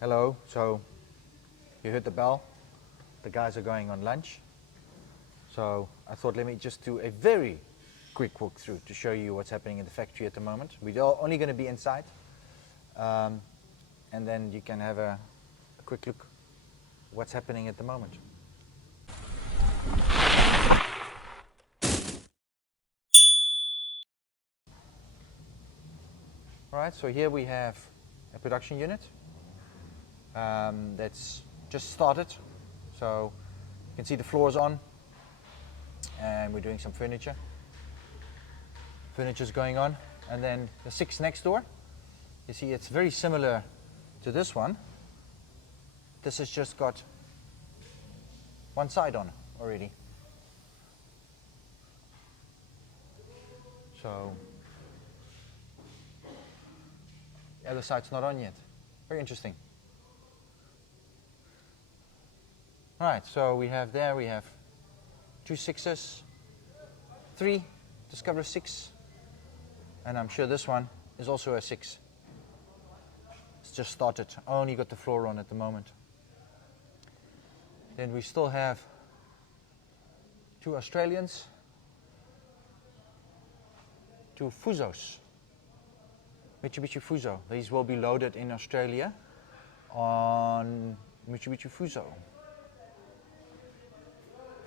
Hello, so you heard the bell. The guys are going on lunch. So I thought let me just do a very quick walkthrough to show you what's happening in the factory at the moment. We're only going to be inside. And then you can have a quick look what's happening at the moment. Alright, so here we have a production unit that's just started. So you can see the floor is on and we're doing some furniture. Furniture's going on, and then the 6 next door. You see it's very similar to this one. This has just got one side on already. So the other side's not on yet. Very interesting. Alright, so we have 2 6s, 3, discover 6, and I'm sure this one is also a 6. It's just started, only got the floor on at the moment. Then we still have 2 Australians, 2 Fuzos, Mitsubishi Fuso. These will be loaded in Australia on Mitsubishi Fuso.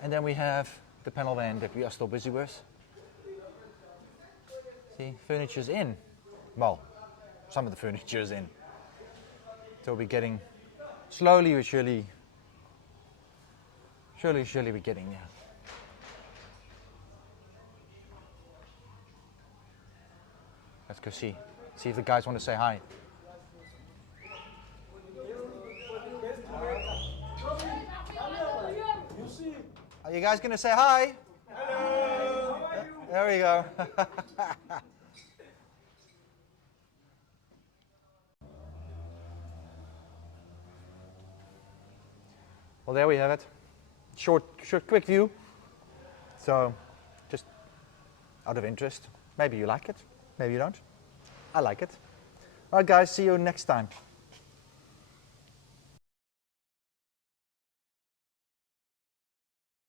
And then we have the panel van that we are still busy with. See, furniture's in. Well, some of the furniture is in. So we're getting, slowly but surely we're getting there. Let's go see if the guys want to say hi. Are you guys going to say hi? Hello! There we go. Well, there we have it. Short, quick view. So, just out of interest. Maybe you like it, maybe you don't. I like it. All right, guys, see you next time.